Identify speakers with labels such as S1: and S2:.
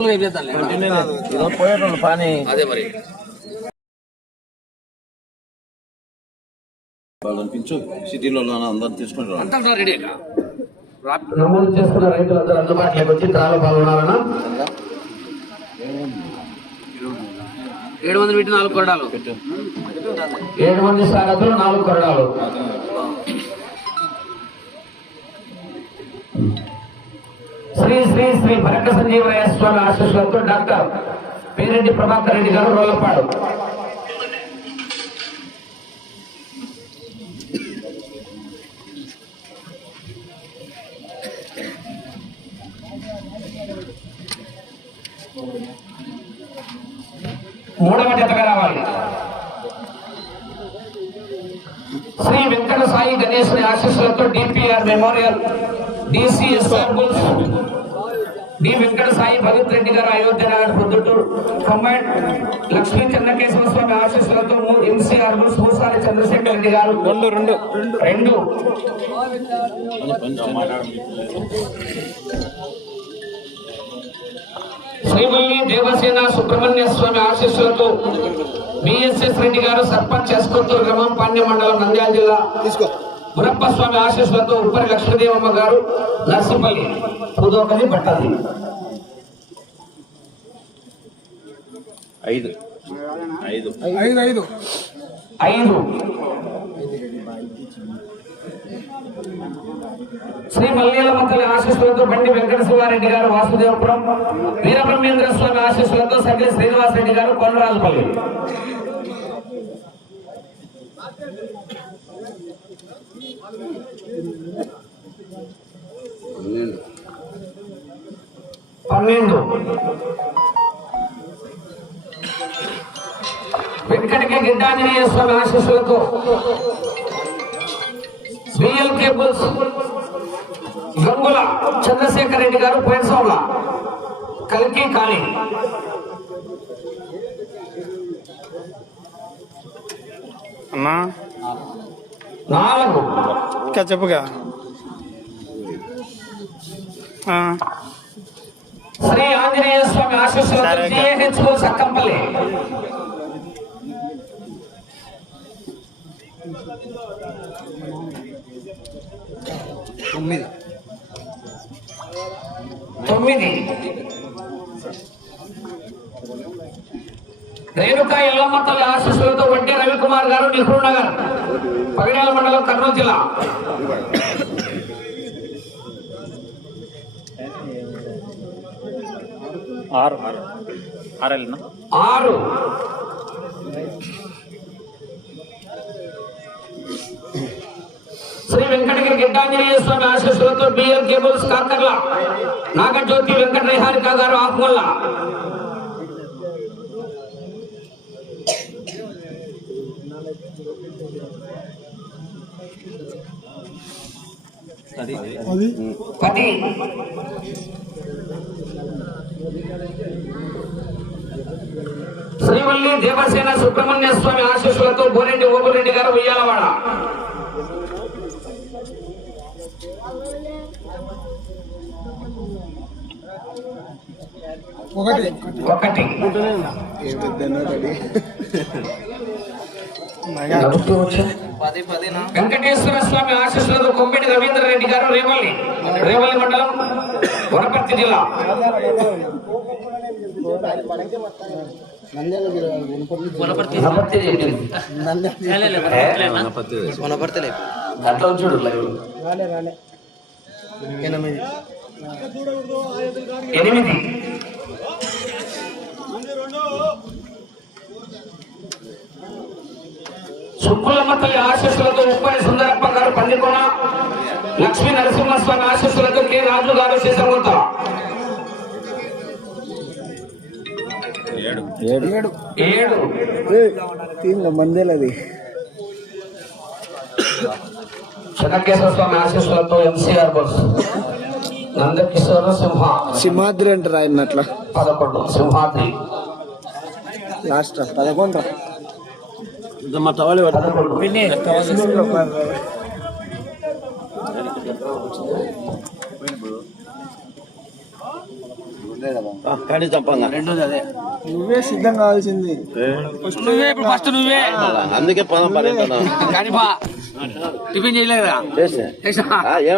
S1: ఈరోజు
S2: అదే మరి
S1: అనిపించు సిటీలో అందరు తీసుకుంటారు
S2: అంతా రెడీ
S3: నమోదు చేసుకున్న రైతులందరూ అందుబాటులోకి వచ్చి త్రాలో పాల్గొనాలన్నా
S2: ఏడు వందలు పెట్టి నాలుగు కొరడాలు.
S3: ఏడు మంది స్వాగతులు నాలుగు కొరడాలు. శ్రీ శ్రీ శ్రీ భరక సంజీవరాయ స్వామి ఆశీస్సులతో డాక్టర్ పేరెడ్డి ప్రభాకర్ రెడ్డి గారు రోలపాడు. మూడవ జతగా రావాలి. శ్రీ వెంకట సాయి గణేష్ ఆశీస్సులతో DPR memorial DCS D Venkata Sai Bhagat Reddy garu Ayodhya Nagar Proddatur combine Lakshmi Chennakeshwara Swami ఆశీస్సులతో ఎంసీఆర్ భూసారి చంద్రశేఖర్ రెడ్డి గారు. రెండు రెండు. రెండు. శ్రీవల్లి దేవసేన సుబ్రహ్మణ్య స్వామి ఆశీస్సులతో బిఎస్ఎస్ రెడ్డి గారు సర్పంచ్ ఎస్కొత్తూరు గ్రామం పాండ్య మండలం నంద్యాల జిల్లా. గురప్ప స్వామి ఆశీస్సులతో ఉప్పరి లక్ష్మీదేవమ్మ గారు నర్సింపల్లి పుదోకలి పట్టాలి.
S1: ఐదు. ఐదు.
S3: ఐదు శ్రీ మల్లీల మంత్రుల ఆశీస్సులతో బండి వెంకట శివారెడ్డి గారు వాసుదేవపురం వీరబ్రహ్మేంద్ర స్వామి ఆశీస్సులతో శ్రీనివాస్ రెడ్డి గారు కొనరాజుపల్లి పన్నెండు. వెంకటకి గిడ్డాంజనేయ స్వామి ఆశీస్సులతో బిఎల్ కేబుల్స్ గంగుల చంద్రశేఖర్ రెడ్డి గారు పోయినసోళ్ళ కలికి కాళీ
S4: అన్నా
S3: నాలుగు.
S4: ఇంకా చెప్పుగా. ఆ,
S3: శ్రీ ఆంజనేయ స్వామి ఆశీస్సులతో
S4: సరే.
S3: జిఏహెచ్ సక్కంపల్లి. తొమ్మిది. రేణుకా ఎల్లమ్మ తల్లి ఆశీస్సులతో వడ్డీ రవికుమార్ గారు నెహ్రూ నగర్. పగిడాల మండలం కర్నూలు జిల్లా.
S4: ఆరు. ఆరు.
S3: శ్రీ వెంకటగిరి గిడ్డాంజనేయ స్వామి ఆశీస్సులతో బిఎల్ కేబుల్స్ కాకర్ల నాగజ్యోతి వెంకట నిహారిక గారు ఆత్మల్ల. పది శ్రీవల్లి దేవసేన సుబ్రహ్మణ్య స్వామి ఆశీస్సులతో బోరెడ్డి ఓబురెడ్డి గారు ఉయ్యాలవాడ. ఒకటి. నడుస్తూ వచ్చా? వెంకటేశ్వర స్వామి ఆశీస్సులతో కొమ్మిడి రవీంద్ర రెడ్డి గారు రేవల్లి రేవల్లి మండలం వనపర్తి జిల్లా. చూడు. ఎనిమిది. సుక్కులమ్మ తల్లి ఆశీస్సులతో ఉప్పని సుందరప్ప గారు పందికొన లక్ష్మీ నరసింహస్వామి ఆశీస్సులతో కె. రాజు గారు శేషమూర్త ఏడు.
S5: మందేలది.
S3: చెన్నకేశ్వర స్వామి ఆశీస్సులతో ఎంసీఆర్ బస్. నందకిషోర సింహ.
S5: సింహాద్రి అంటారు ఆయన అట్లా.
S3: పదకొండు. సింహాద్రి.
S5: లాస్ట్ పదకొండు.
S1: మా టవల్
S3: పదకొండు
S1: ఆ, కానీ చంపంగా
S3: రెండోది అదే
S5: నువ్వే సిద్ధం కావాల్సింది.
S3: నువ్వే ఇప్పుడు ఫస్ట్ నువ్వే.
S1: అందుకే పదం
S3: బా టిఫిన్ చేయలేదా
S1: చేసే.